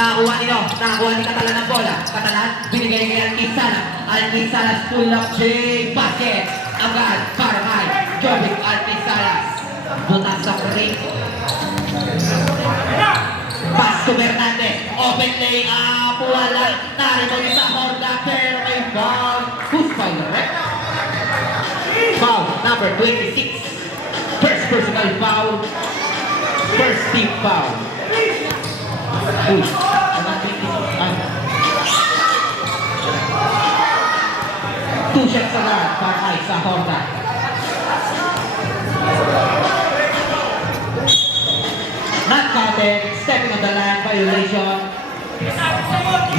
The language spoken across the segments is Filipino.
Nakakuha nito. Nakakuha ni Catalan ng bola. Catalan, binigay kay Alquisalas. Alquisalas pull up J. Basket. Agad para kay Jovic Alquisalas. Butas sa ring. Pass to Fernandez. Open lay up. Wala. Narito sa Horda. Pero may foul. Who's foul? Foul number 26. First personal foul. First team foul. Uy. Two shots agad para kay sa Horda. Not counted. Stepping on the line. Violation.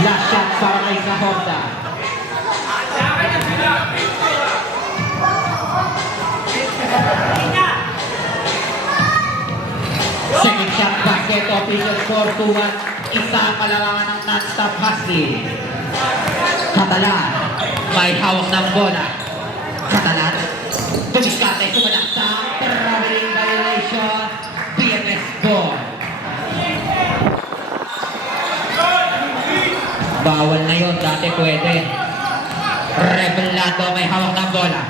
Last shot para kay sa Horda. Second shot basket. Official score 2-1. Isa ang kalarangan ng non-stop hustle. Catalan. May hawak ng bola. Catalan. Tumiskate. Sumanak sa traveling violation. BMS ball. Bawal na yun. Dati pwede. Revelado. May hawak ng bola.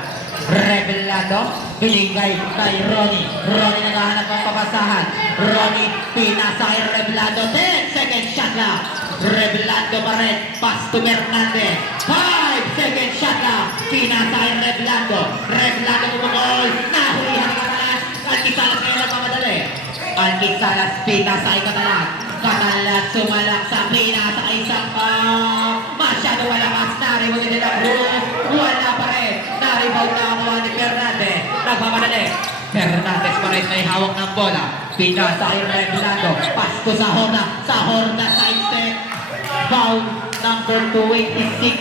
Revelado. Binigay kay Ronnie. Ronnie naghahanap ng papasahan. Ronnie pinasa kay Revelado. 10 second shot lang. Revelado pa rin. Pass to Fernandez. 5 second shot lang. Pinasa kay Revelado. Revelado bumukol. Nahulihan ni Catalan. Alquisalas ngayon nagmamadali. Alquisalas pinasa kay Catalan. Catalan sumalak sa pinasa kay isang masyado walakas. Nariwag nila Cruz. Wala pa rin. Nariwag na kamuha ni Fernandez. Nagmamadali. Fernandez pa rin may hawak ng bola. Pinasa kay Revelado. Pass to sa Horda. Sa Horda side step. Foul number 26.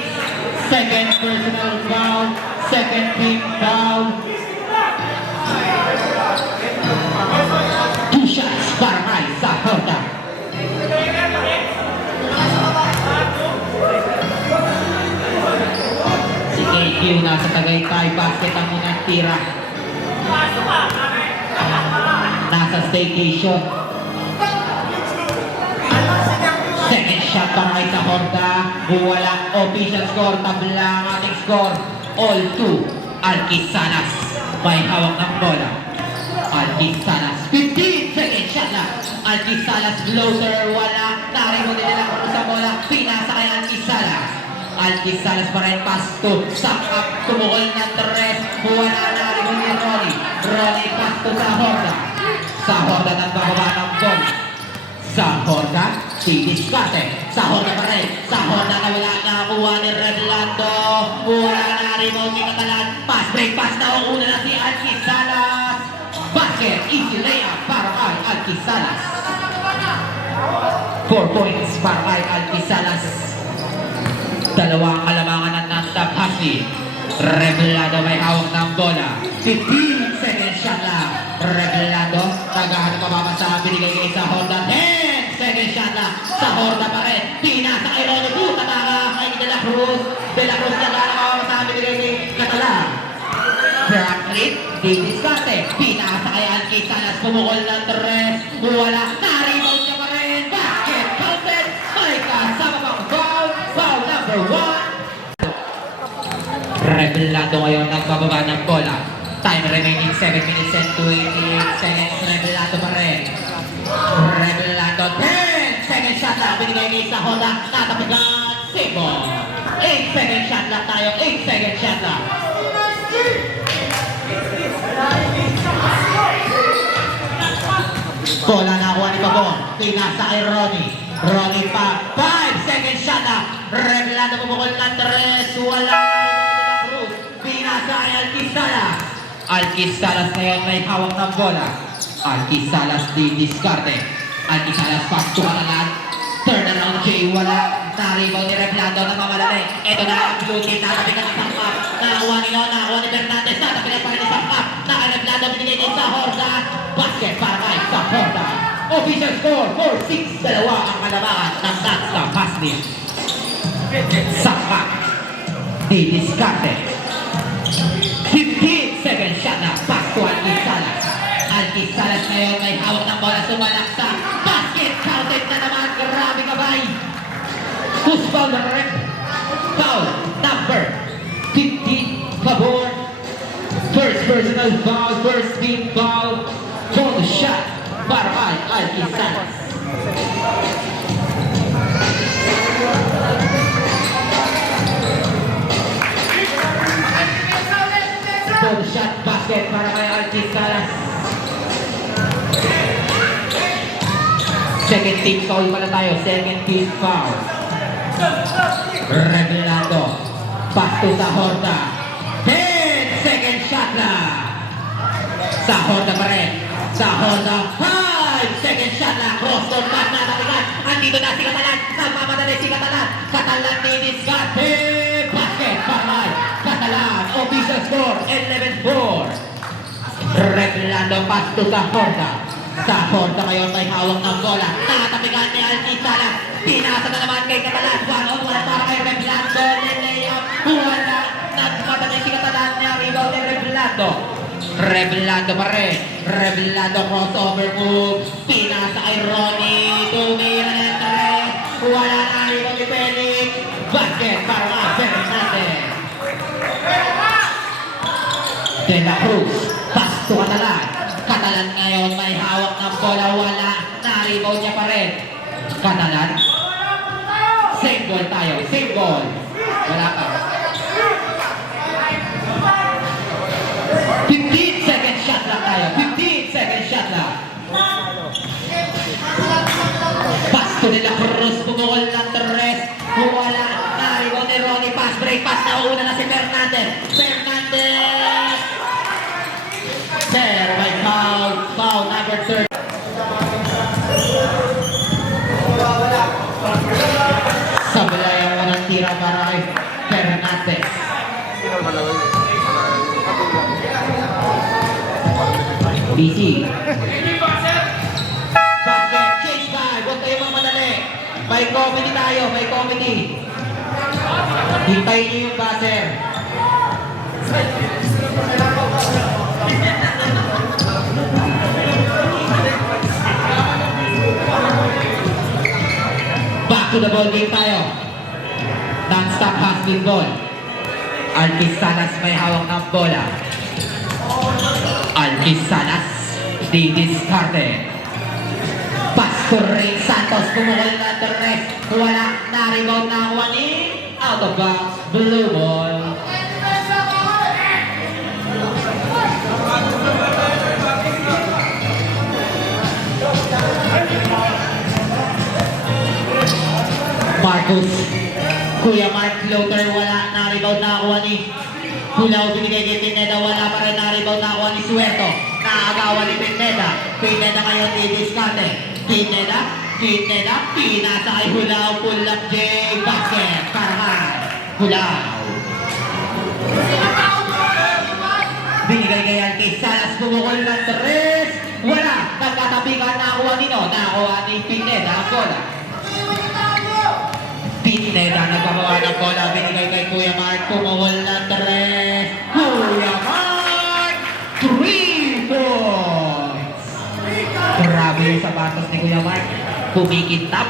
Second personal foul. Second team foul. Two shots para kay sa Horda. Si KQ nasa Tagaytay. Basket ang unang tira. Nasa staycation. Second shot para kay sa Horda. Wala. Official score. Tabla ang ating score. All 2. Alquisalas. May hawak ng bola. Alquisalas. 15 second shot na. Alquisalas floater. Wala. Narinig nila kung sa bola. Pinasa kay Alquisalas. Alquisalas pa rin. Pass to. Suck up. Tumukol ng tres. Wala. Narinig ni Ronnie. Ronnie pass to sa Horda. Sa Horda nagbababa ng bola. Sa Horda. Didiskate. Sa Horda pa rin. Sa Horda na wala nakakuha ni Revelando. Wala na remote ni Catalan. Pass break pass na ang una na si Alquisalas. Basket. Easy layup para kay Alquisalas. 4 points para kay Alquisalas. Dalawang kalamangan ng non-stop hustle. Revelado may hawak ng bola. 15 second shot lang. Revelado. Tagahan pa ba sa binigay kay sa Horda. 10 second shot lang. Sa Horda pa rin. Pinasa kay Ronnie. Puta kay De La Cruz. De La Cruz na lang sa binigay kay Catalan. Franklin. Didiskate. Pinasa kay Alquisalas. Pumukol ng tres. Wala. Narinig niya pa rin. Basket counted. May kasama pang foul. Foul number 1. Revelado ngayon nagbababa ng bola. Time remaining 7 minutes and 28 seconds. Revelado pa rin. Revelado 10 second shot lang. Binigay niya sa Horda. Natapigan. Save ball. 8 second shot lang tayo. 8 second shot lang. Bola nakuha ni Pabon. Pinasa kay Ronnie. Ronnie pa. 5 second shot lang. Revelado bumukol ng tres. Wala. Pinasa kay Alquisalas. Alquisalas ngayon may hawak ng bola. Alquisalas didiskarte. Alquisalas pass to Catalan. Turn around Jay. Wala. Naribaw ni Revelado na mamadali. Ito na ang blue team. Natapigan ng sangkap. Nakakuha ni Fernandez. Natapigan pa rin ng sangkap. Naka-Revelado binigay din sa Horda. Basket para kay sa Horda. Official score 4-6. Dalawa ang kalamangan ng non-stop hustle. Sangkap. Didiskarte. 15 second shot na pass to Alquisalas. Alquisalas ngayon may hawak ng bola. Sumalak sa basket. Counted na naman. Grabe ka bay. Who's foul na rep? Foul number 15, Pabor. First personal foul, first team foul. Bonus shot para kay Alquisanas. Bonus shot basket para kay Alquisanas. Second team foul pala tayo, second team foul. Revelado. Pass to sa Horta. Second shot na. Sa Horta pa rin. Sa Horta. 5 second shot na. Cross court pass na. Natigan. Andito na si Catalan. Nagmamadali si Catalan. Catalan ni Discarte. Basket para kay Catalan. Official score 11-4. Revelado pass to sa Horta. Sa Horta ngayon may hawak ng bola. Nakatapigan ni Alquisanas. Pinasa na naman kay Catalan. 1-on-1 para kay Revelado. Layup. Wala. Nagmamadali si Catalan niya. Rebound ni Revelado. Revelado pa rin. Revelado crossover move. Pinasa kay Ronnie. Tumira na yung tres. Wala na rebound ni Felix. Basket para kay Fernandez. De La Cruz. Pass to Catalan. Catalan ngayon may hawak ng bola. Wala. Na-rebound niya pa rin. Catalan. Same goal tayo. Same goal. Wala pa. 15 second shot lang tayo. 15 second shot lang. Pass to De La Cruz. Bumukol ng tres. Wala. Na-rebound ni Ronnie. Pass break. Pass na una na si Fernandez. Fernandez. Pero may foul. Foul number 3. Sabila yung unang tira para kay Fernandez. BC. Basket. Chase by. Huwag kayo mamadali. May comedy tayo. May comedy. Hintayin niyo yung buzzer. Back to the ball game tayo. Non-stop passing ball. Alquisanas may hawak ng bola. Alquisanas di discarte. Pass to Ray Santos. Kumukul na the rest. Wala. Na-rebound na Juani. Out of bounds. Blue ball. Marcus. Kuya Mark floater. Wala. Na-rebound na Juani. Hulaw binigay kay Pineda, wala pa rin na-rebound na ni Suerto. Naagawan ni Pineda. Pineda ngayon di-discarte. Pineda, pinasa kay Hulaw, pull up J, basket, Karaman. Hulaw. Binigay kay Alquisanas, bumukol ng tres. Wala, nagkatapikan na nino. Nakuha ni Pineda ang bola. Pineda nagbabawa ng bola, binigay kay Kuya Mark, pumawal ng tres. Kuya Mark, 3 points! Grabe yung sapatos ni Kuya Mark. Kumikintap.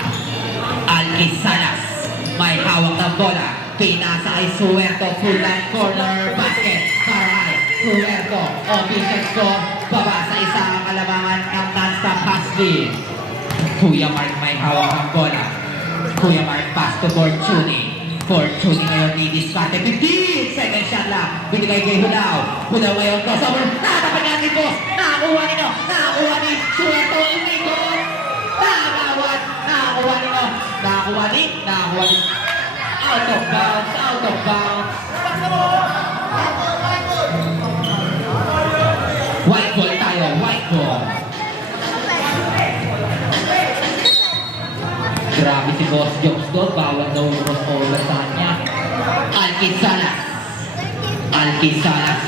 Alquisanas, may hawak ng bola. Pinasa kay Suerto, full line corner, basket. Karay, Suerto, official score. Baba sa isang kalabangan ng non-stop pass lead. Kuya Mark may hawak ng bola. Kuya Mark pass to Fortuny. Fortuny ngayon di-discarte. 15 second shot lang. Binigay kay Hulaw. Hulaw ngayon crossover. Nakatapan nga ni Boss. Nakakuha nino. Nakakuha ni Suerto. Umikot. Nakakawat. Nakakuha nino. Nakakuha ni. Out of bounds. Out of bounds. White ball tayo. White ball. Grabe si Boss Jokes doon. Bawal daw yung crossover sa kanya. Alquisanas.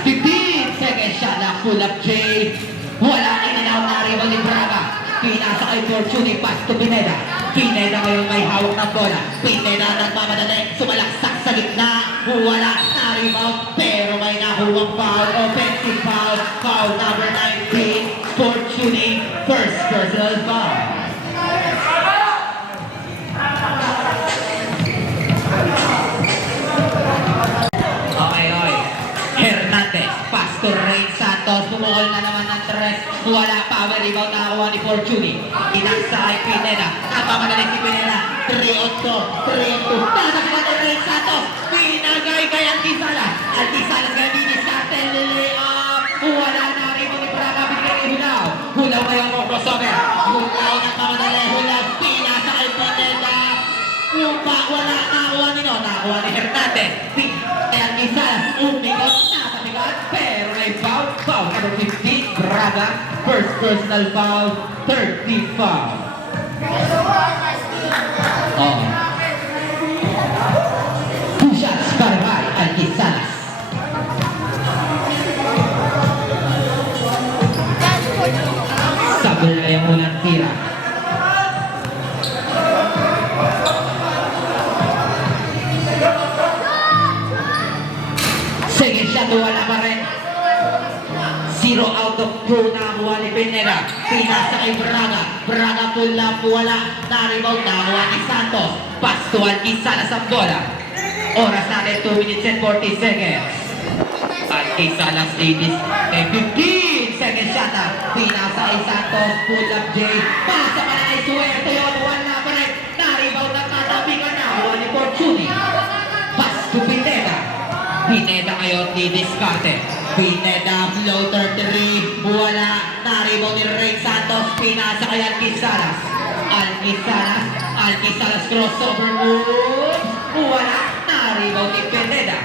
15 second shot lang. Pull up J. Wala inanaw na rival ni Braga. Pinasa kay Fortuny. Pass to Pineda. Pineda ngayon may hawak ng bola. Pineda nagmamadali. Sumalaksak sa gitna. Wala na rebound. Pero may nakuwang foul. Offensive foul. Foul number 19. Fortuny. First personal foul. Fortuny. Inaksa kay Pineda. Napamadali si Pineda. 3-on-2. 3-on-2. Tatapos ni Ray Santos. Pinagay kay Antisalas. Antisalas kay Diniscarte. Liliap. Wala na rin mo ni Praga. Bigay ni Hulaw. Hulaw ngayon mo crossover. Hulaw na pamadali. Hulaw. Pinasa kay Pineda. Lupa. Wala. Nakakuha ni no. Nakakuha ni Hernandez. Kay Antisalas. Umikot. Napatigat. Pero may foul. Foul number 15. Braga. First personal foul. 30 foul. Oh. 2 shots para kay Antisalas. Sabol na yung unang tira. Second shot, wala pa rin. 0 out of 2 na nakuha ni Pineda. Pinasa kay Braga. Braga pull up, wala. Na-rebound, nakuha ni Santos. Pass to Antisalas ang bola. Oras natin 2 minutes and 40 seconds. Antisalas ladies. 15 second shot na. Pinasa kay Santos. Pull up J. Pasa pa na kay Suerte yun. Wala pa rin. Na-rebound at natabigan na. Nakuha ni Fortuny. Pass to Pineda. Pineda ngayon ni Diniscarte. Pineda, floater 3, wala. Na-rebound ni Ray Santos. Pinasa kay Antisalas. Antisalas crossover move. Wala. Na-rebound ni Pineda.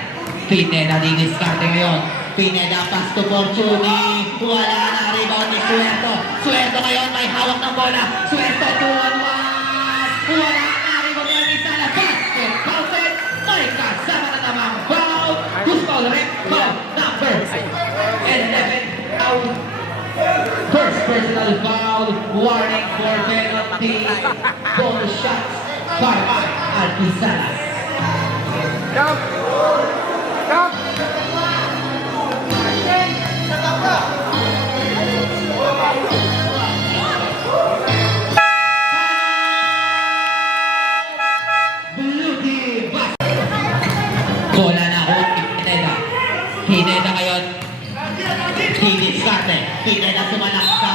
Pineda Diniscarte ngayon. Pineda pass to Fortuny. Wala. Na-rebound ni Suerto. Suerto ngayon may hawak ng bola. Suerto 2-on-1. Wala. Na-rebound ni Antisalas. Basket. Fouled. May kasama na namang foul. Who's foul? Red foul. Number 11 out. First personal foul. Warning for penalty. Bonus shots. Para kay Antisalas. Come! Come! Blue team. Bola na ako. Pineda ngayon. Diniscarte. Pineda sumalak sa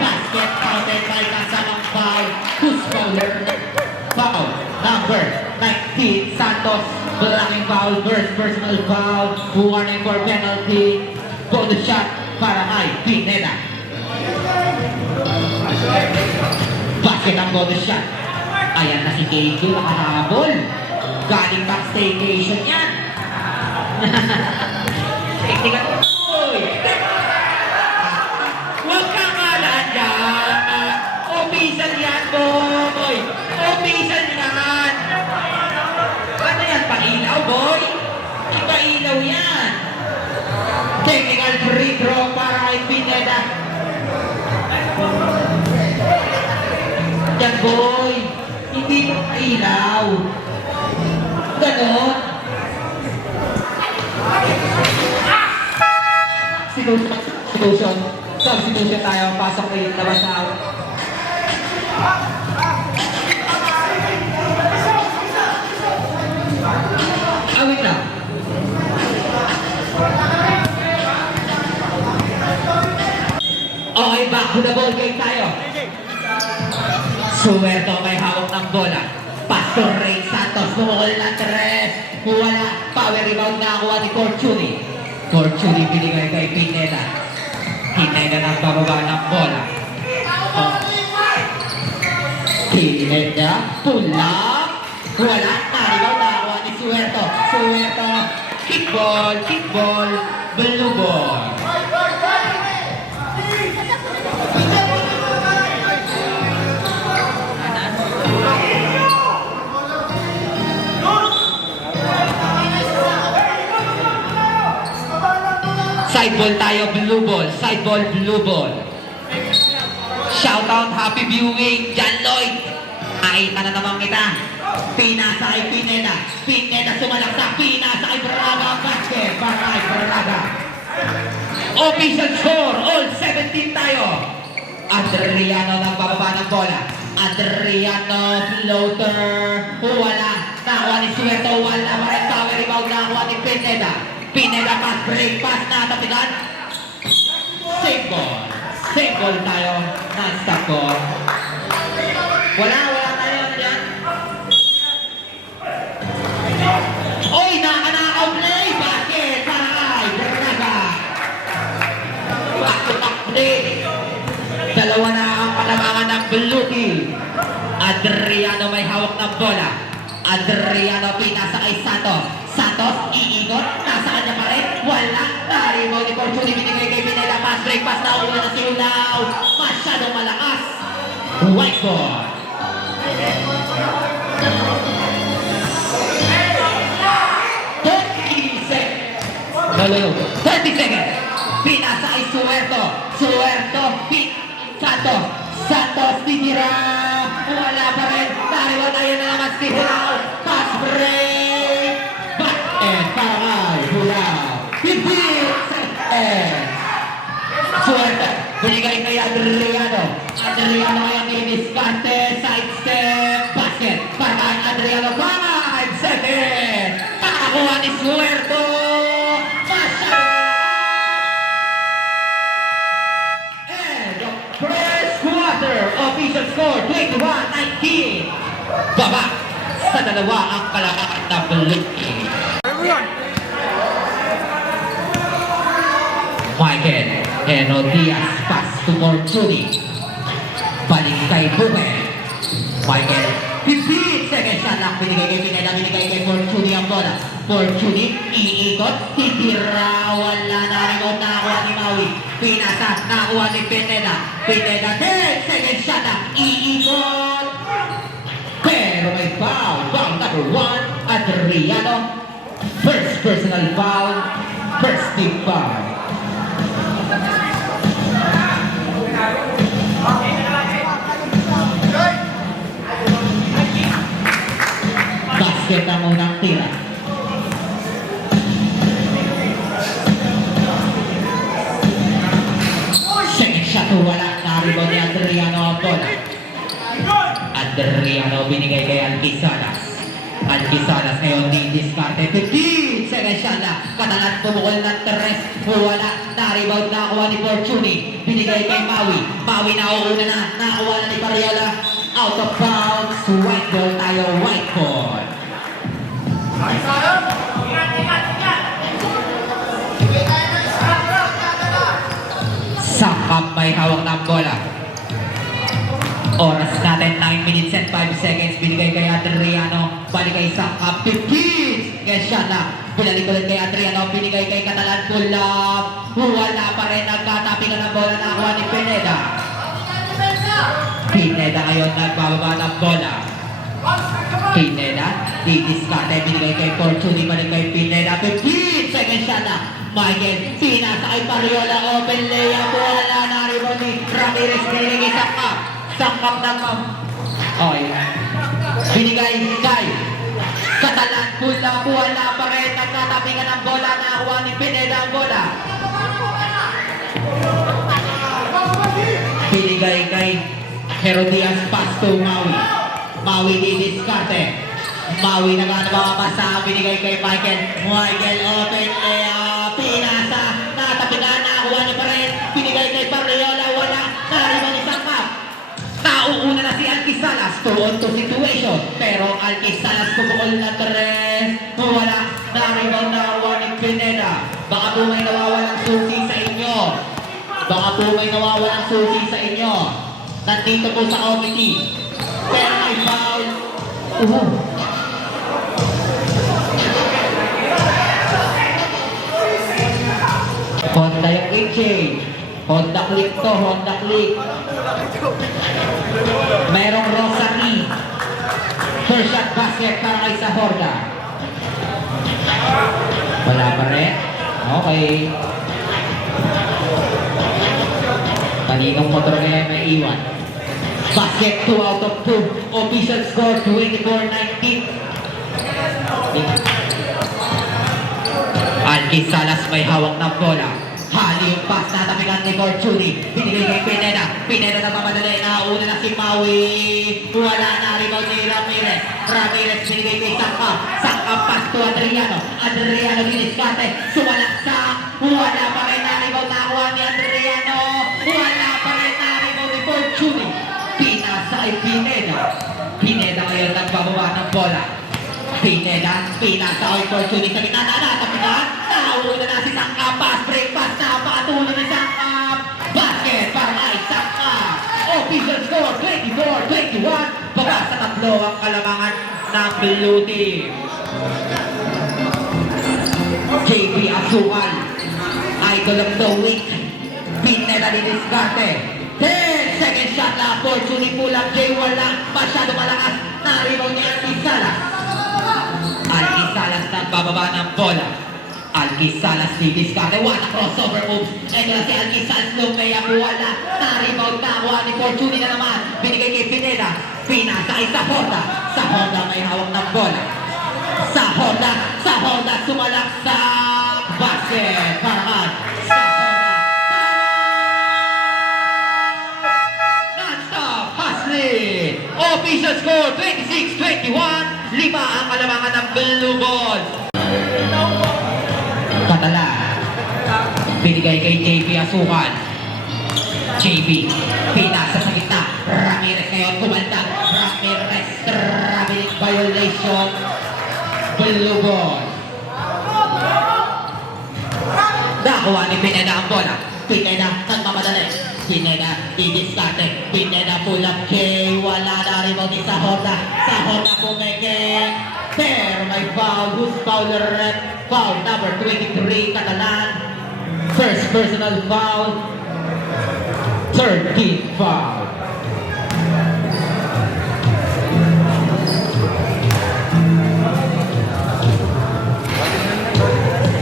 basket. Counted by kasamang foul. Who's fouler? Foul. Number 19. Santos. Blocking foul. First personal foul. Warning for penalty. Bonus shot para kay Pineda. Basket ang bonus shot. Ayan na si KJ. Nakahabol. Galing back staycation yan. Tingnan mo. Uy! Huwag kang alaan dyan. Opisan yan, boy. Opisan yan. Ano yan? Pang-ilaw, boy? Ipa-ilaw yan. Technical free throw para kay Pineda. Yan, boy. Hindi mo ilaw. Ganon. Substitution. Substitution tayo. Pasok kayo labas na out. Awit lang. Okay, back to the ball game tayo. Suerto may hawak ng bola. Pastor Ray Santos, bumukol ng tres. Wala. Power rebound na kuha ni Fortuny. Fortuny binigay kay Pineda. Pineda na bababa ng bola. Oh. Pineda, pull up. Wala. Na-rebound na kuha ni Suerto. Suerto, kickball, blue ball. Side ball tayo, blue ball. Side ball, blue ball. Shout out, happy viewing, John Lloyd. Nakita na naman kita. Pinasa kay Pineda. Pineda sumalaksak. Pinasa kay Braga. Basket para kay Braga. Official score, all 17 tayo. Adriano nagbababa ng bola. Adriano floater. Wala. Nakuha ni Suerto. Wala pa rin power rebound. Nakuha ni Pineda. Pineda pass, break pass na tapigan. Save ball. Same ball tayo. Non-stop ball. Wala tayo na dyan. Oy, nakanakaw play! Basket! Parakay! Bernaga! Back-to-back play! Dalawa na ang palamangan ng blue team. Adriano may hawak ng bola. Adriano pinasa kay Santos. Santos, iingot. Nasa kanya pa rin. Wala. Naribo ni Fortuny. Binigay kay Pineda. Pass break. Pass na una na si Unaw. Masyadong malakas. White ball. 30 seconds. Pinasa kay Suerto. Santos. Santos titira. Wala pa rin. Nariwan tayo na naman si Hulao. Pass break. Back and parakay. Hulao. 15 seconds. Suerto. Binigay kay Adriano. Adriano ngayon diniskarte. Side step. Basket. Parakay Adriano. 5 seconds. Nakakuha ni Suerto. First quarter, official score 21-19. Baba sa dalawa ang kalamangan ng blue team. Michael Herodias pass to Fortuny. Balik kay Bume. Michael, 15 seconds shot lang. Binigay kay Pineda, binigay kay Fortuny ang bola. Fortuny, iikot, titira, wala na rin o nakakuha ni Maui. Pinasa, nakakuha ni Pineda. Pineda, 10 seconds shot lang, iikot. Pero may foul. Foul number 1, Adriano. First personal foul, first team foul. Basket ang unang tira. Second shot, wala. Naribo ni Adriano ang bola. Adriano binigay kay Alquisalas. Alquisalas ngayon di diskarte. 15 second shot na. Katalan pumukol ng tres. Wala. Naribound na kuha ni Fortuny. Binigay kay Maui. Maui na uuna na. Nakakuha na ni Pariola. Out of bounds. White ball tayo. White ball. Sakap may hawak ng bola. Oras natin 9 minutes and 5 seconds. Binigay kay Adriano. Balik kay Sakap. 15. Yes, shot na. Binalik ulit kay Adriano. Binigay kay Catalan. Pull up. Wala pa rin. Nagkatapingan ng bola. Nakakuha ni Pineda. Pineda ngayon nagbababa ng bola. Pineda. Didiskarte. Binigay kay Fortuny. Balik kay Pineda. 15 seconds shot na. Michael, pinasa kay Pariola, open layup, wala na rin ni Ramirez, binigay Sakap. Sakap na kam. Okay. Binigay kay Catalan, pull up, wala pa rin, nagtatapingan ng bola, nakakuha ni Pineda ang bola. Binigay kay Herodias, pass to Maui. Maui didiskarte. Maui nagana makapasa, binigay kay Michael. Michael, open layup. Pinasa, natapigan, nakakuha niya pa rin. Binigay kay Pariola, wala. Nariban ni Sakap. Nauuna na si Alquisalas. 2-on-2 situation. Pero Alquisalas pumukol na tres. Wala. Nariban na kuha ni Pineda. Baka po may nawawalang susi sa inyo. Baka po may nawawalang susi sa inyo. Nandito po sa committee. Pero may foul. Honda yung exchange. Honda click to, Honda click. Merong Rosary. First shot basket para kay sa Honda. Wala pa rin. Okay. Kaninong motor kaya may iwan. Basket 2 out of 2. Official score 24-19. Alquisalas may hawak ng bola. Hali yung pass na tapigan ni Fortuny. Binigay kay Pineda. Pineda na mamadali. Nauna na si Maui. Wala na. Rebound ni Ramirez. Ramirez binigay kay Sakap. Sakap pass to Adriano. Adriano diniskate. Sumalak sa. Wala pa rin na rebound. Nakuha ni Adriano. Wala pa Pineda, pinasa oy fortune sa gitna, natapos naulo na si Sangka, pass break, pass na, patuloy ni Sangka, basket para kay Sangka. Official score, 24-21, baba sa tatlo ang kalamangan ng blue team. JP Asukan, idol of the week, Pineda ni Discarte. 10 second shot na, fortune pulang J, wala, masyado malakas, naribaw ni Alki Salas. Alki Salas nagbababa ng bola. Alki Salas ni Discarte, wala crossover moves. Ito si Alki Salas, lumaya, wala, naribaw, nakuha ni Fortune na naman, binigay kay Pineda, pinasay sa Honda. Sa Honda may hawak ng bola. Sa Honda, sumalak sa basket. Parahan, sa Honda. Non-stop hustling. Official score, 26-21. 5 ang kalamangan ng blue ball. Katala. Binigay kay JP Asukan. JP, pinasa sa gitna. Ramirez ngayon kumanda. Ramirez, traffic violation. Blue ball. Nakuha ni Pineda ang bola. Pineda, nagmamadali. Pineda, i-discarte. Pineda, pull up J. Wala na rin mo sa Honda. Sa Honda pumiging. Pero may foul. Who's foul? Foul number 23, Catalan. First personal foul. 13th foul.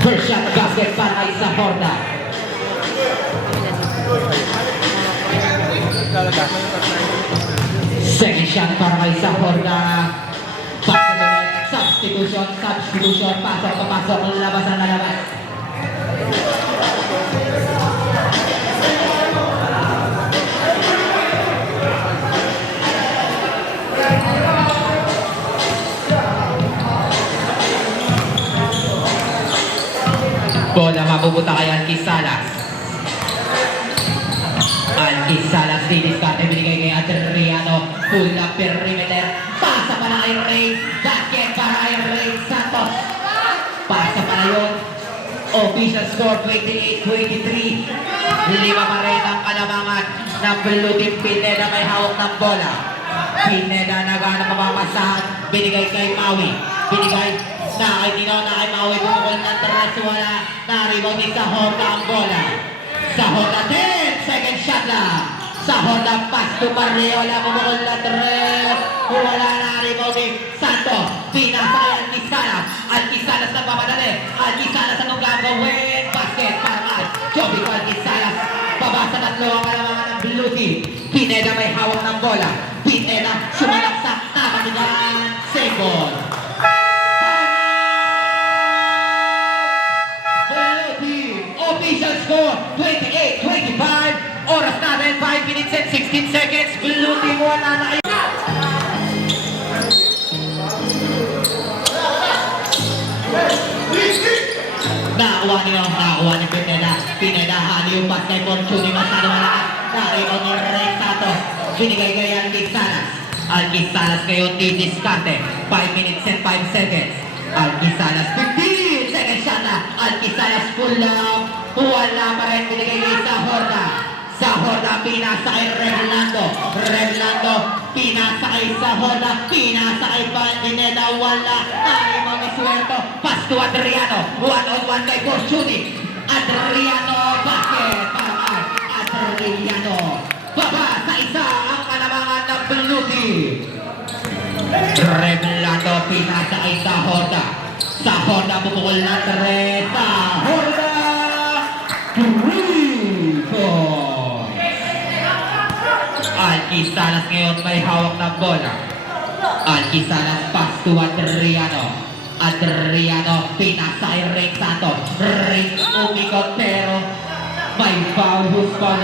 First shot basket para sa Honda. Second shot para kay sa Honda. Substitution, pasok, papasok, lalabas, lalabas. Bola mapupunta kay Alki Salas. Alki Salas, diniscarte, binigay kay Adriano. Pull up perimeter. Pasa para kay Ray. Basket para kay Ray Santos. Pasa para yun. Official score, 28-23. 5 pa rin ang kalamangan ng blue team. Pineda may hawak ng bola. Pineda naghanap mapapasahan. Binigay kay Maui. Binigay na kay Dino, na kay Maui. Bumukol ng tres, wala. Naribaw ni sa Honda ang bola. Sa Honda, 10 second shot lang. Sa Honda, pass to Marleola. Bumukol ng tres, wala. Naribaw ni Santos. Pinasayan ni Salas. Alki Salas na papadali. Alki Salas anong gagawin? Basket para kay Joby Alki Salas. Pabasa tatlo ang kalamangan ng blue team. Pineda may hawak ng bola. Pineda sumalak sa nakatigaan. Second. Blue team. Official score 28-25. Oras natin 5 minutes and 16 seconds. Blue team wala na kayo. Nakuha ni Pineda. Pineda, hali yung pass kay Fortune. Masyado malakas. Naribaw ni Ray Santos. Binigay kay Alki Salas. Alki Salas ngayon di-discarte. 5 minutes and 5 seconds. Alki Salas, 15 second shot na. Alki Salas full lang. Wala pa rin. Binigay kay sa Honda. Sa Honda, pinasa kay Revlando. Revlando, pinasa kay sa Honda. Pinasa kay Pineda. Wala. Naribaw ni Suerto. Pass to Adriano. 1-on-1 kay Fortune. Adriano, basket para kay Adriano. Baba sa isa ang kalamangan ng blue team. Revlando, pinasa kay sa Honda. Sa Honda, bumukol na tres. Sa Honda, 3 points. Alki Salas ngayon may hawak ng bola. Alki Salas, pass to Adriano. Adriano, pinasa kay Ray Santos. Ray umikot pero may foul. Who's foul?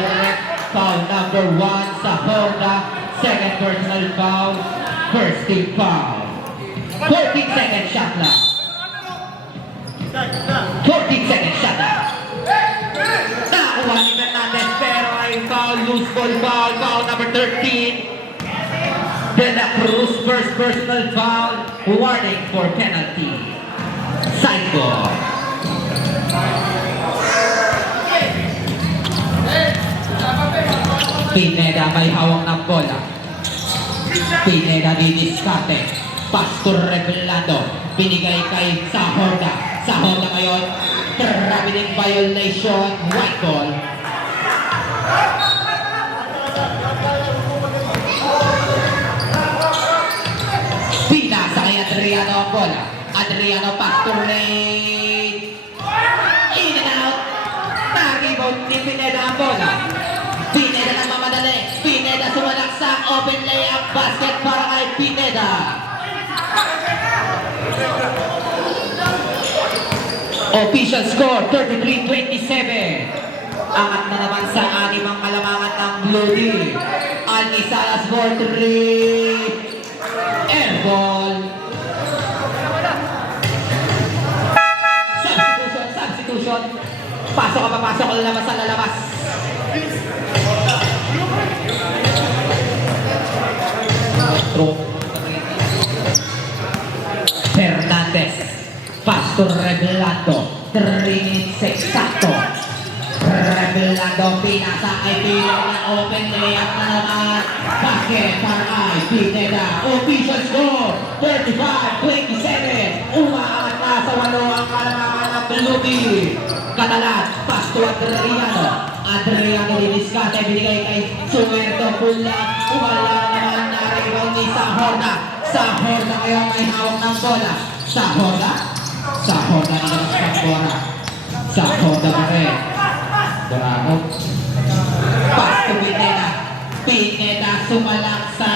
Foul number 1 sa Honda. Second personal foul. First team foul. 14 second shot lang. 14 second shot lang. Nakuha ni Fernandez pero ay foul. Loose ball foul. Foul number 13. De La Cruz, first personal foul. warning for penalty. Side ball. Pineda may hawak ng bola. Pineda didiskarte. Pastor Revelado. Binigay kay Sahorda. Sahorda ngayon. Traveling violation. White ball. Pinasa kay Adriano ang bola. Adriano Pastor lane. In and out. Nag-rebound ni Pineda ang bola. Pineda na mamadali. Pineda sumalak sa open layup basket para kay Pineda. Official score 33-27. Angat na naman sa animang kalamangan ng Blue Team. Alnisala score 3. Air ball. Substitution. Pasok ka papasok, lalabas sa lalabas. Fernandez. Pastor Revelado. 3 minutes eksakto. Revelado pinasa ay bilang na open layup na naman. Basket para ay Pineda. Official score 35-27. Umaangat na sa 8 ang kalamangan ng Blue Team. Katalat, Pastor Adriano. Adriano diniskate, binigay kay Suerto Pula. Wala naman na rebound ni Sahorda. Sahorda ngayon may hawak ng bola. Sahorda na naman sa bola. Sahorda pa rin. Bravo. Pastor Pineda. Pineda sumalak sa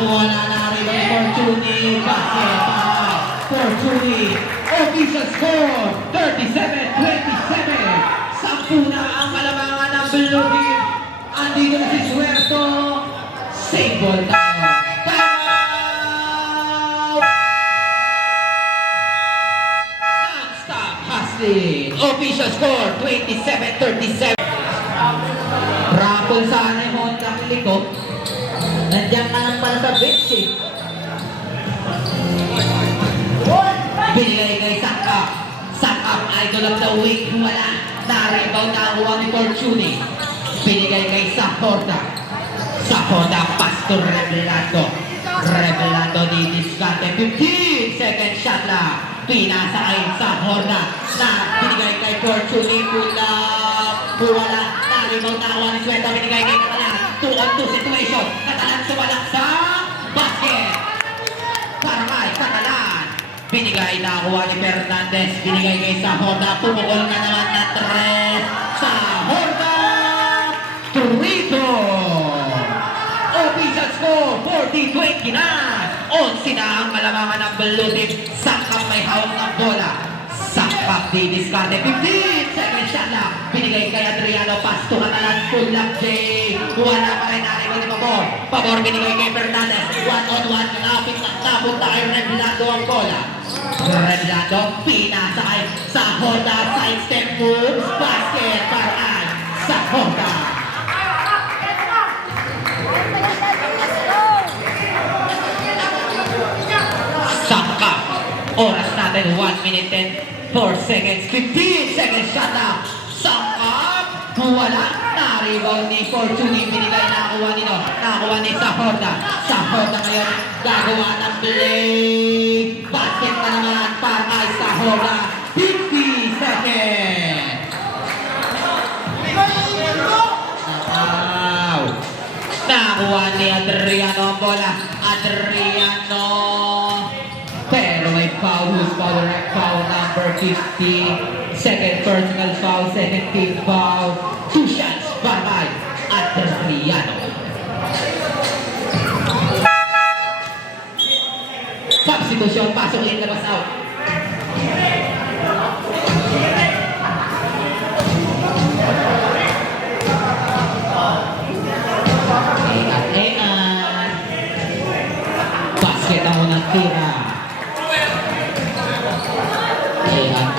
wala na rebound. Fortuny. Basket para Fortuny. Official score 37-27. Sampu na ang kalamangan ng Blue Team. Andito na si Suerto. Save ball tayo. Timeout! Non-stop hustling. Official score 27-37. Rapol sana yung Honda Clico. Nandiyan ka lang pala sa bench eh. Binigay kay Sakap. Sakap, idol of the week. Wala. Na-rebound na ang ni Fortuny. Binigay kay Sahorda. Sahorda, Pastor Revelado. Revelado didiskarte. 15 second shot lang. Pinasa kay Sahorda. Na binigay kay Fortuny. Wala. Na-rebound na ang ni Suelta. Binigay kay Katalan. 2-on-2 situation. Katalan sumalak sa basket. Para kay Katalan. Binigay na kuha ni Fernandez. Binigay kay Sahorda. Pumukol na naman na 3. Sahorda! Turito! Official score 40-29. 11 na ang malamangan ng Blue Team. Sakap may hawak ng bola. Sakap didiskarte. 15 second shot lang. Binigay kay Adriano Pasto. Katalan full up J. Wala pa rin narinig ni Pabor. Pabor binigay kay Fernandez. 1-on-1. Napit na napunta kay Revelado ang bola. Revelado, pinasa kay Sahorda, side step move, basket para ay Sahorda. Sakap. Oras natin 1 minute and 4 seconds. 15 seconds shot now. Sakap. Wala. Na-rebound ni Fortuny. Binigay nakakuha nito. Nakakuha ni Sahorda. Sahorda ngayon gagawa ng play. Basket na naman para kay Sahorda. 50 seconds. Wow. Nakakuha ni Adriano ang bola. Adriano. Pero may foul. Who's foul? Direct foul number 50. Second personal foul. Second team foul. 2 shots para kay Adriano. Substitution, pasok in, labas out. Ingat. Basket ang unang tira. Ingat.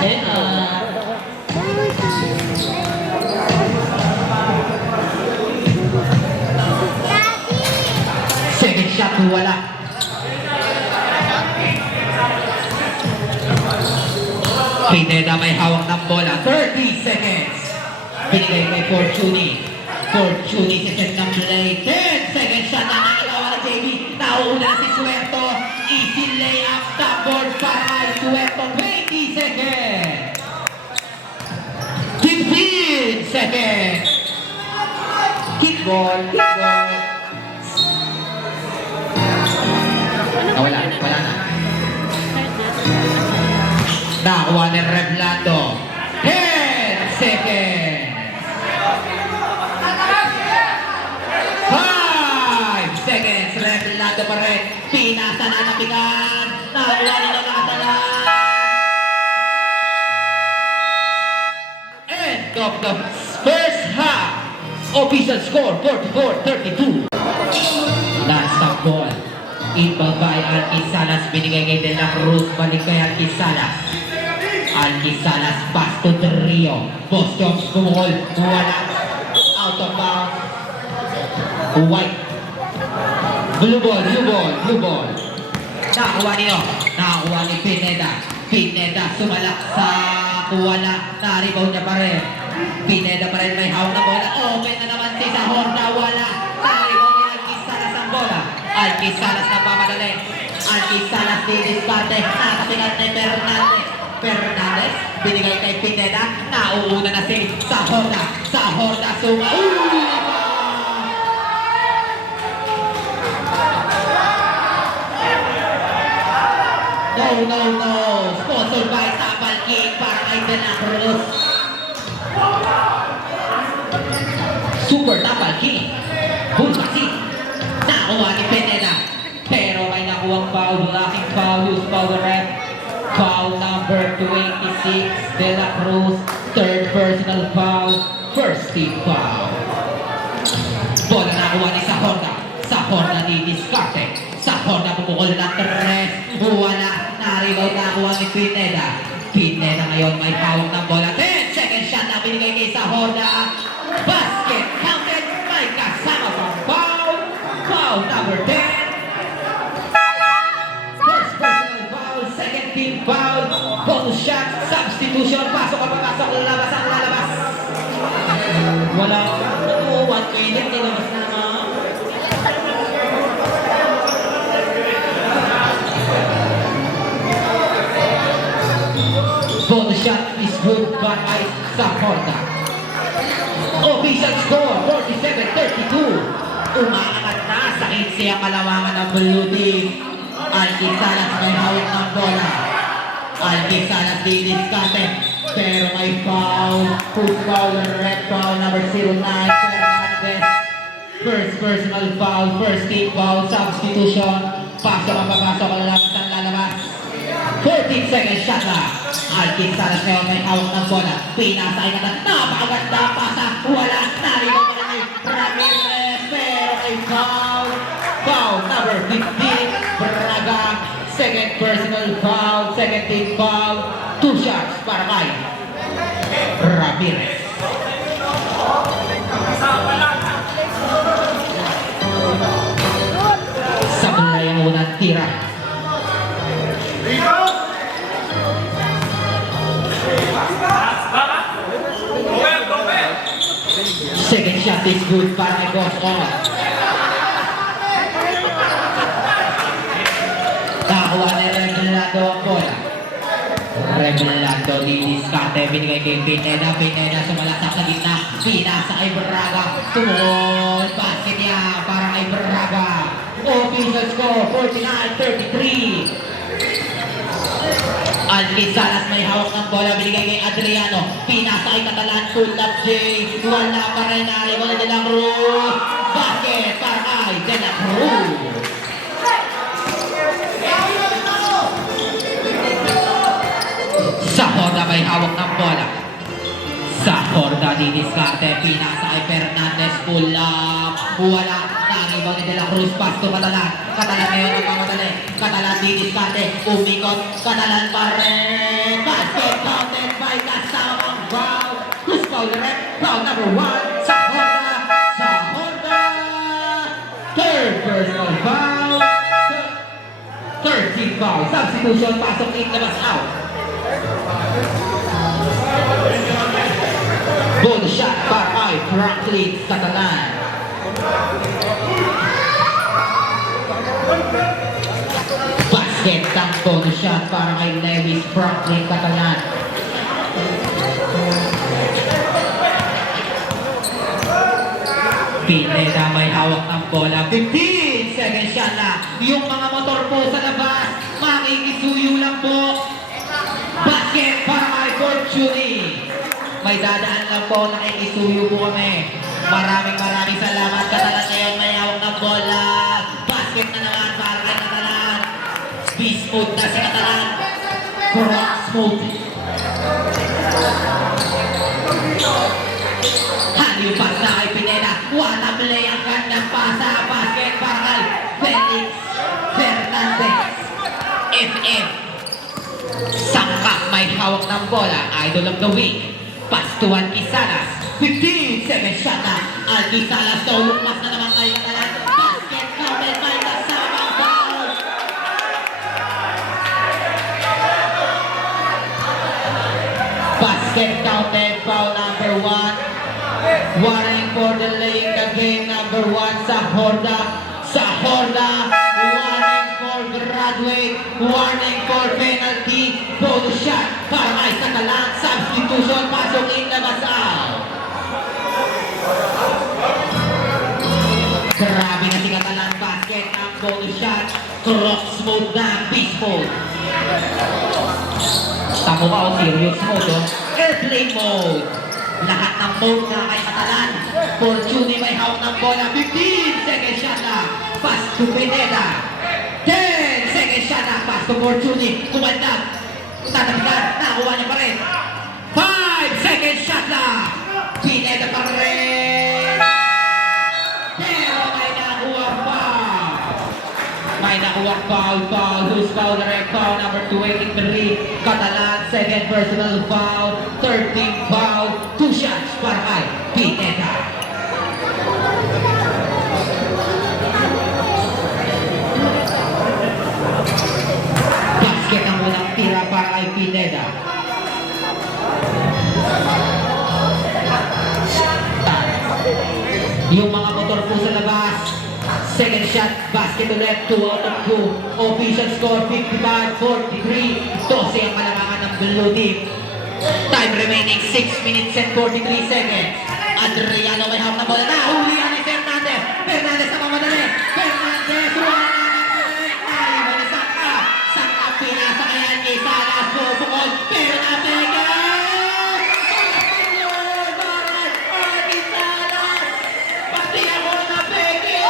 Second shot, wala. Pineda may hawak ng bola. 30 seconds. Binigay kay Fortuny. Fortuny si set ng play. 10 seconds siya na nakagawa ng JB. Nauuna na si Suerto. Easy layup. Top board para kay Suerto. 20 seconds. 15 seconds. Kickball. Kickball. Wala na. Nakakuha ni Reblando. 10 seconds. 5 seconds. Reblando pa rin. Pinasa na napigan. Nakakuha nila nakatalan. End of the first half. Official score 44-32. Non-stop ball. Inbound by Alki Salas. Binigay kay De La Cruz. Balik kay Alki Salas. Alki Salas pass to the Rio. Boston bumukol. Wala. Out of bounds. White. Blue ball. Nakakuha nino. Nakakuha ni Pineda. Pineda sumalak sa wala. Na-rebound niya pa rin. Pineda pa rin may hawak na bola. Open na naman si Sahorda. Wala. Na-rebound ni Alki Salas ang bola. Alki Salas na pamadali. Alki Salas didiskarte. Nakatigat ni Fernandez. Binigay kay Pineda. Nauuna na si Sahorda. Sahorda suma. No. Sponsored by Tapal King para kay De La Cruz. Super Tapal King. Bulbasi. Nakuha ni Pineda. Pero may nakuhang foul. Blocking foul. Use foul the ref. Foul number 26. De La Cruz. Third personal foul. First team foul. Bola nakuha ni Sahorda. Sahorda didiskarte. Sahorda pumukol na 3. Wala. Na-rebound nakuha ni Pineda. Pineda ngayon may hawak ng bola. 10 second shot na binigay kay Sahorda. Basket counted. May kasama pang foul. Foul number 10. First personal foul. Second team foul. Bonus shot. Substitution. Pasok ang papasok. Lalabas ang lalabas. Wala. 1 minute. Nilabas na naman. Bonus shot is good by Sahorda. Official score 47-32. Umaangat na sa 15 ang kalawangan ng Blue Team. Alki Salas may hawak ng bola. Alki Salas didiskarte. Pero may foul. Foot foul, red foul number 09. Fernandez. First personal foul, first team foul, substitution. Pasok ang papasok ang lalabas. 14 seconds shot na. Alkin Salas ngayon may hawak ng bola. Pinasa ay napakaganda pasa. Wala. Narinig pa rin Ramirez. Pero may foul. Foul number 15. Braga. Second personal foul. Second team foul. 2 shots para kay Ramirez. Sablay ang unang tira. Second shot is good para kay Boss On. Nakakuha ni Reblando ang bola. Reblando didiskarte. Binigay kay Pineda. Pineda sumalaksak sa gitna. Pinasa kay Braga. Tumol. Basket niya para kay Braga. Official score 49-33. Alkin Salas may hawak ng bola, binigay kay Adriano. Pinasa ay Catalan, pull up J. Wala pa rin na rin De La Cruz. Basket para kay De La Cruz. Sahorda may hawak ng bola. Sahorda didiskarte. Pinasa ay Fernandez, pull up. Wala. Naribaw ni De La Cruz, pass to Catalan. Catalan ngayon ang pamadali. Catalan didiskarte. Umikot. Catalan pa rin. Basket counted by kasamang foul. Who's foul the ref? Foul number 1. Sahorda. Sahorda. Third personal foul. Third team foul. Substitution. Pasok in, labas out. Franklin Catalan. Basket ang bonus shot para kay Lewis Franklin Catalan. Pineda may hawak ng bola. 15 seconds shot na. Yung mga motor po sa labas, makikisuyo lang po. Basket para kay Fortuny. May dadaan lang po, nakikisuyo po kami. Maraming salamat. Catalan ngayon may hawak ng bola. Basket na naman para kay Catalan. Beast mode na si Catalan. Cross mode. Haliw pass na kay Pineda. What a play ang kanyang pasa. Basket para kay Felix Fernandez. FF. Sangka may hawak ng bola. Idol of the week. Pass to Alquisalas. 15 seconds shot na. Alquisalas so lumas na naman kay Catalan. Basket counted by kasamang foul. Basket counted foul number 1. Warning for delaying the game number 1 sa Horda. Warning for graduate. Warning for penalty. Bonus shot para kay Catalan. Substitution. Pasok in labas out. Grabe na si Catalan. Basket ang bonus shot. Cross mode na. Beast mode. Tamo ka o serious mode o. Airplane mode. Lahat ng mode na kay Catalan. Fortuny may hawak ng bola. 15 seconds shot na. Pass to Pineda. 10 seconds shot na. Pass to Fortuny. Kumanda. Tatapitan. Nakuha niya pa rin. 5 seconds shot na. Pineda pa rin. Pero may nakuha pa. May nakuha foul. Who's foul? Direct foul number 283. Catalan. Second personal foul. 13 foul. 2 shots para kay Pineda. Basket ang unang tira para kay Pineda. Yung mga motor po sa labas. Second shot, basket ulit, 2 out of 2. Official score, 55-43. 12 ang kalamangan ng blue team. Time remaining 6 minutes and 43 seconds. Adriano may hawak na bola. Nahulihan ni Fernandez. Fernandez na mamadali. Fernandez, Ayun ni Saka. Saka pinasa kay Alquisalas. Bubukol. Pero napeke. Alquisalas. Pati ako napeke.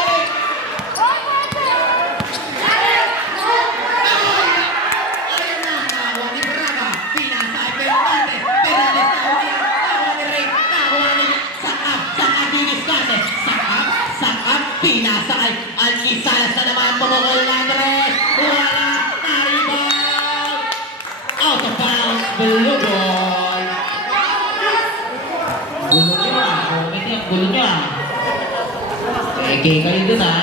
Ayun na. Nakuha ni Braga. Pinasa kay Fernandez. Fernandez nahulihan. Nakuha ni Ray. Nakuha ni Saka. Saka diniscate. Saka. Pinasa kay Alquisalas na naman. Bumukol na Andres. Wala. Na-rebound. Out of bounds. Blue ball. Gulo niya. Comment yung gulo niya. Kaya kayo dun ha.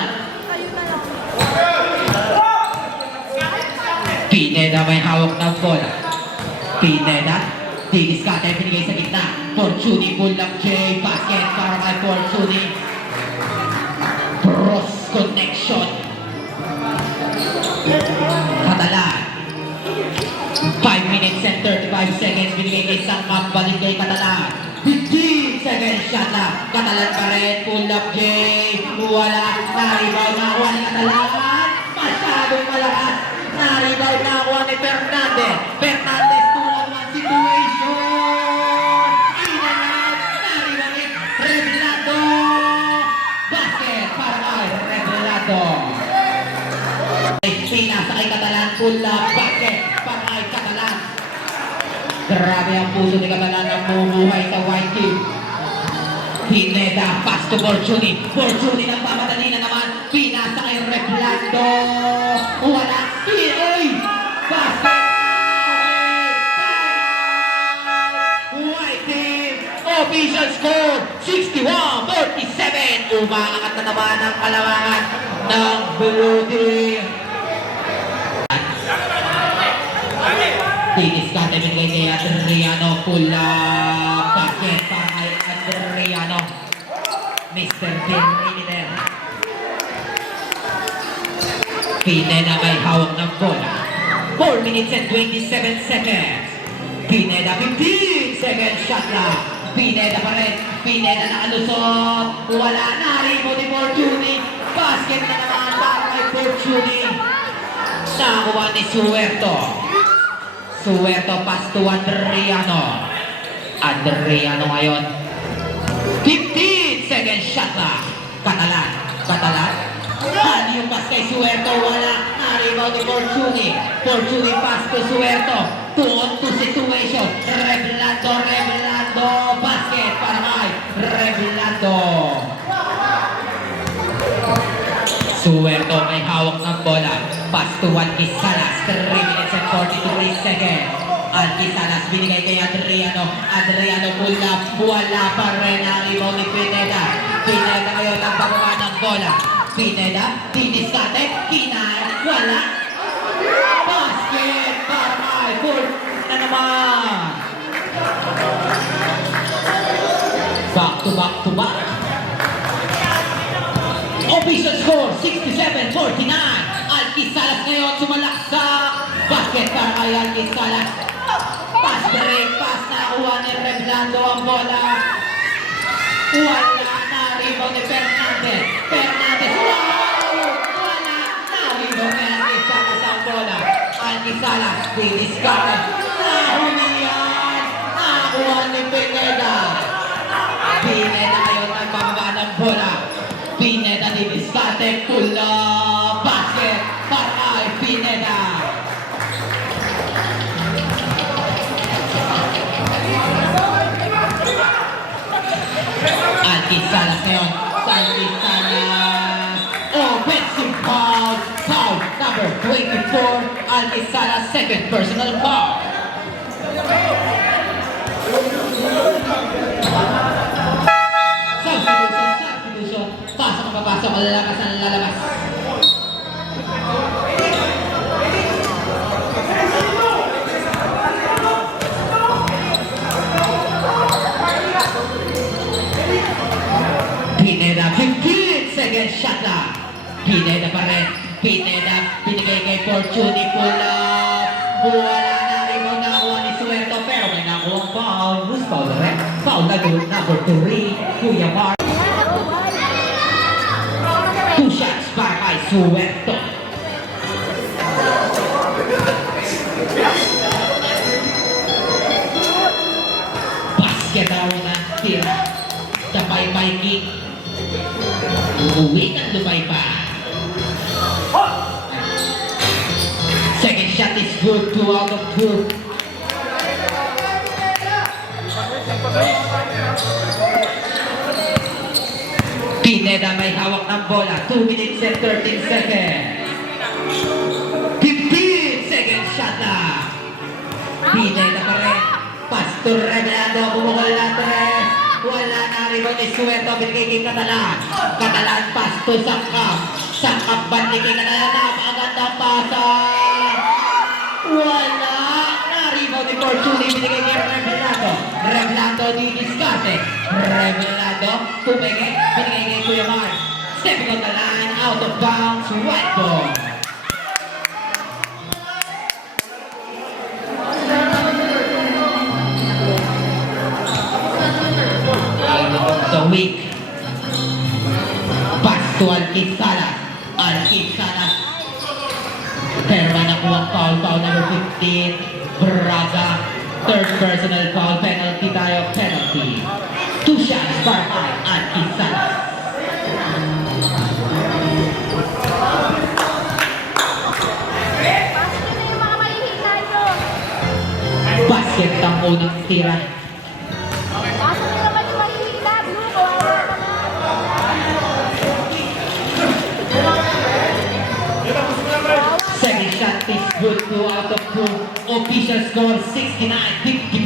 Pineda may hawak ng bola. Pineda. Diniscate. Pinigay sa gitna. Fortuny pull up J. Basket para kay Fortuny. Cross connection. Catalan. 5 minutes and 35 seconds. Binigay kay Sangkap. Balik kay Catalan. 15 seconds shot na. Catalan pa rin. Pull up J. Wala. Na-rebound. Nakuha ni Catalan. Masyadong malakas. Na-rebound. Nakuha ni Fernandez. Fernandez 2-on-1 situation. In and out. Na-rebound ni Revelado. Basket para kay Revelado. Pinasa kay Catalan. Pull up. Basket para kay Catalan. Grabe ang puso ni Catalan ang bumubuhay sa white team. Pineda, pass to Fortuny. Fortuny nang pamadali na naman. Pinasa kay Revelado. Wala. Oy! Basket! White team! Official score, 61-47. Umaangat na naman ang kalamangan ng blue team. Diniscate binigay kay Adriano. Pull up. Basket para kay Adriano. Mr. Pineda. Pineda may hawak ng bola. 4 minutes and 27 seconds. Pineda 15 seconds shot lang. Pineda pa rin. Pineda nakalusot. Wala na. Rebound ni Fortuny. Basket na naman para kay Fortuny. Nakakuha ni Suerto. Suerto pass to Adriano. Adriano ngayon. 15 seconds shot lang. Katalan. Katalan. Hani yung pass kay Suerto. Wala. Na-rebound ni Fortuny. Fortuny pass to Suerto. 2-on-2 situation. Revelando. Revelando. Basket para kay Revelando. Suerto may hawak ng bola. Pass to Alquisalas. 3 minutes and 43 seconds. Alquisalas binigay kay Adriano. Adriano pull up. Wala pa rin ang rebound ni Pineda. Pineda ngayon ang pababa ng bola. Pineda, diniskate, kinay, wala. Basket para kay Ford na naman. Back to back to back. Official score, 67-49. Alquisalas ngayon sumalaksa. Basket para kay Alquisalas. Pass break, pass na kuha ni Reblando ang bola. Wala na rebound ni Fernandez. Fernandez, wow! Wala na rebound ni Alquisalas ang bola. Alquisalas, diniskarte. Nahuli yan. Nakuha ni Pineda. Pineda ngayon ang pababa ng bola. Pineda diniskarte. Pull up. Basket para kay Pineda. Alquisalas ngayon. Alquisalas. Offensive foul. Foul number 24. Alquisalas second personal foul. Substitution. Pasok ang papasok. Lalabas ang lalabas. Pineda, 15 seconds shot lang. Pineda pa rin. Pineda, binigay kay Fortuny. Pull up. Wala na rebound na nakuha ni Suerto. Pero may nakuha foul. Who's foul na rin? Foul na doon. Number 3. Kuya Mar. 2 shots para kay Suerto. Basket na na tira. Tapay-pay kick. Uwi ng Dubai pa. Second shot is good. 2 out of 2. Pineda may hawak ng bola. 2 minutes and 13 seconds. 15 seconds shot na. Pineda pa rin. Pastor Regalado. Bumukol na tres. Wala na rebound ni Suerto. Binigay kay Catalan. Catalan pass to Sangkap. Sangkap bandi kay Catalan. Napakagandang pasa. Wala na rebound ni Fortuny. Binigay kay Revelado. Revelado diniskarte. Revelado tumigay. Binigay kay Kuya Mark. Stepping on the line. Out of bounds. White ball. The week. Pass to Alquisalas. Alquisalas. Pero may nakuha foul. Foul number 15. Braga. Third personal foul. Penalty tayo. Penalty. 2 shots para kay Alquisalas. Basket ang unang tira. Second shot is good. 2 out of 2. Official score 69-55. 14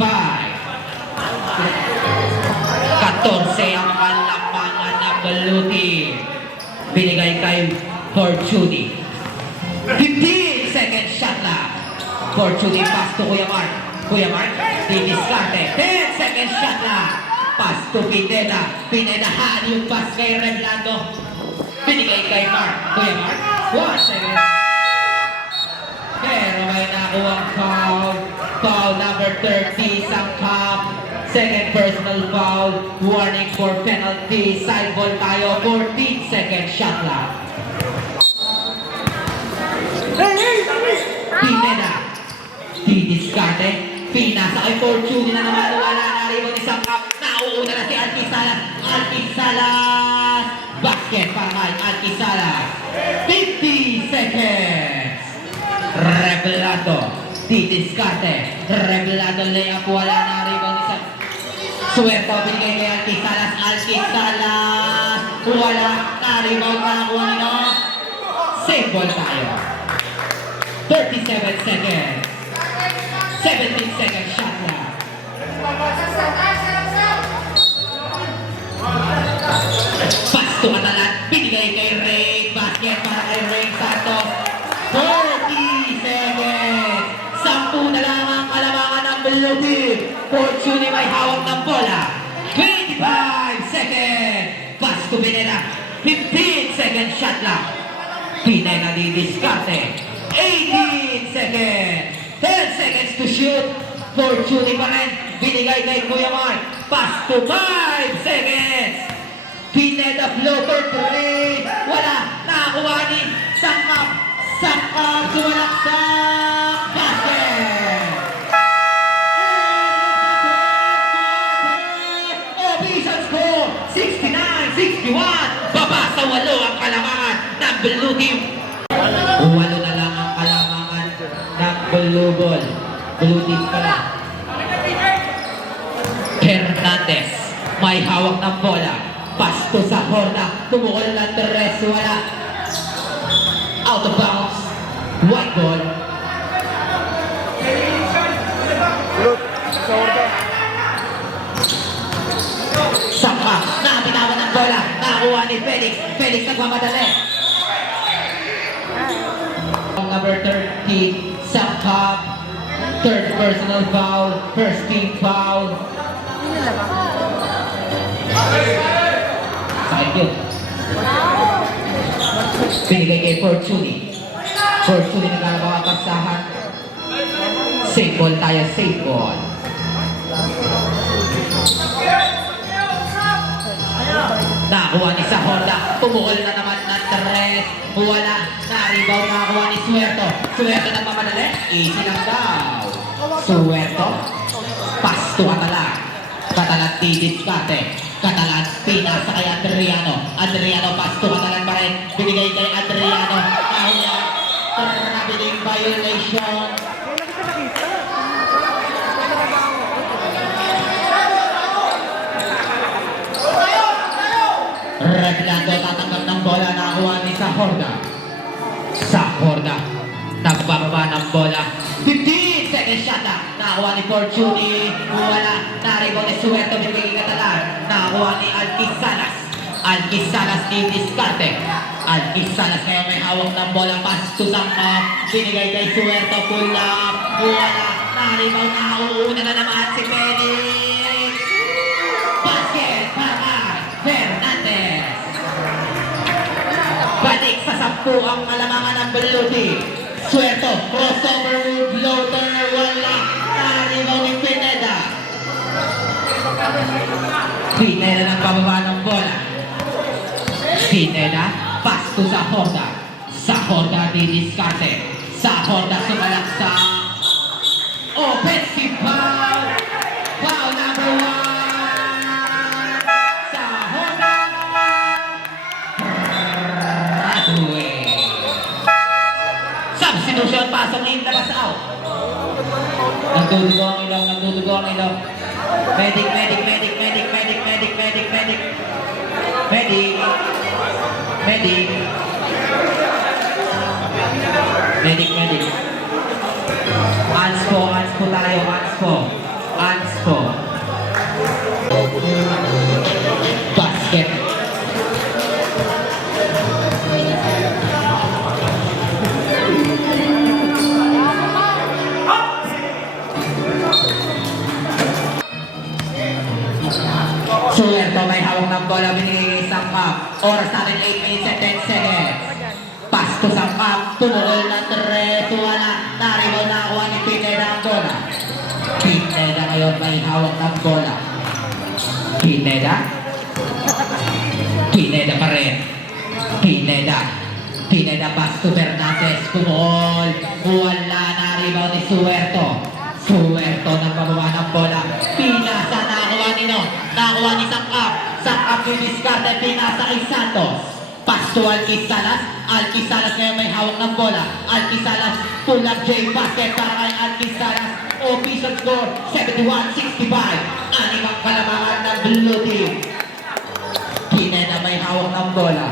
ang kalamangan ng Baluti. Binigay kay Fortuny. 15 second shot lang. Fortuny pass to Kuya Mark. Kuya Mark, diniskarte. 10 second shot lang. Pass to Pineda. Pineda, hali yung pass kay Reblando. Binigay kay Mark. Kuya Mark, 1 second. Pero may nakuwang foul. Foul number 30, Sangkap. Second personal foul. Warning for penalty. Side ball tayo. 14 second shot lang. Pineda. Didiskarte. Pinasa kay Fortune na naman. Wala na rin ni Sangkap. Nauuna na si Alquisalas. Alquisalas. Basket para kay Alquisalas. 50 seconds. Revelado. Didiskarte. Revelado layup. Wala na rin ni Sangkap. Suwerto binigay kay Alquisalas. Alquisalas. Wala na rin makakuha nito. Save ball tayo. 37 seconds. 17 seconds shot na. Pass to Atalan. Binigay kay Ray. Basket para kay Ray Santos. 40 seconds. 10 na lang ang kalamangan ng blue team. Fortune may hawak ng bola. 25 seconds. Pass to Pineda. 15 seconds shot lang. Pineda didiskarte. 18 seconds. 10 seconds to shoot. Fortune pa rin. Binigay kay Kuya Mark. Pass to 5 seconds. Pineda floater 3. Wala. Nakakuha ni Sangkap. Sangkap. Sumalaksak. Basket. Official score. 69-61. Baba sa 8 ang kalamangan ng blue team. 8 na lang ang kalamangan ng blue ball. Blue team pala. Hernandez. May hawak ng bola. Pass to sa Horda. Tumukol ng Teres. Wala. Out of bounds. White ball. Look, sorda. Sangka. Nabitawan ng bola. Nakakuha ni Felix. Felix nagmamadali. Number 13. Sangka. Third personal foul. First team foul. Sakit yun. Binigay kay Fortune. Fortune nagkakawa pasahan. Safe ball tayo, safe ball. Nakakuha ni sa Honda. Tumukol na naman ng Teres. Wala. Na-rebound nakakuha ni Suerto. Suerto nagmamadali. Easy lang daw. Suerto. Pass to Atalan. Catalan didiskarte. Catalan pinasa kay Adriano. Adriano pass to Catalan pa rin. Binigay kay Adriano. Kaya trafficking violation. Reglando tatanggap ng bola. Nakakuha ni sa Horda. Sa Horda. Nagbababa ng bola. 15 seconds shot na. Nakakuha ni Fortune. Wala. Naribo ni Suerto. Binigay kay Catalan. Nakakuha ni Alquisalas. Alquisalas ni diskarte. Alquisalas ngayon may hawak ng bola. Pass to Sangkap. Binigay kay Suerto. Pull up. Wala. Naribo na. Uuna na naman si Felix. Basket para Fernandez. Balik sa 10 ang kalamangan ng blue team. Suerto, crossover move, floater, wala. Naribaw ni Pineda. Pineda ng pababa ng bola. Pineda, pass to sa Horda. Sa Horda, didiskarte. Sa Horda, sumalak sa offensive foul. Foul number 1. Sa Horda. Radway. Substitution, pasok in, labas out. Nagdudugo ang ilaw, nagdudugo ang ilaw. Medic, medic, medic, medic, medic, medic, medic, medic. Medic. Medic. Medic, medic. Anspo tayo, anspo. Anspo. Basket. Suerto may hawak ng bola, binigay kay Sangkap. Oras natin 8 minutes and 10 seconds. Pass to Sangkap, tumukol ng tres, wala. Naribaw na ako ni Pineda ang bola. Pineda ngayon may hawak ng bola. Pineda. Pineda pa rin. Pineda. Pineda pass to Fernandez, tumukol. Wala, naribaw ni Suerto. Suerto ng pababa ng bola. Pinasa, nakakuha ni No. Nakakuha ni Sangkap. Sangkap yung diskarte, pinasa kay Santos. Pass to Alquis Salas. Alquis Salas ngayon may hawak ng bola. Alquis Salas, pull-up J basket para kay Alquis Salas. Official score, 71-65. Animang kalamangan ng blue team. Pineda may hawak ng bola.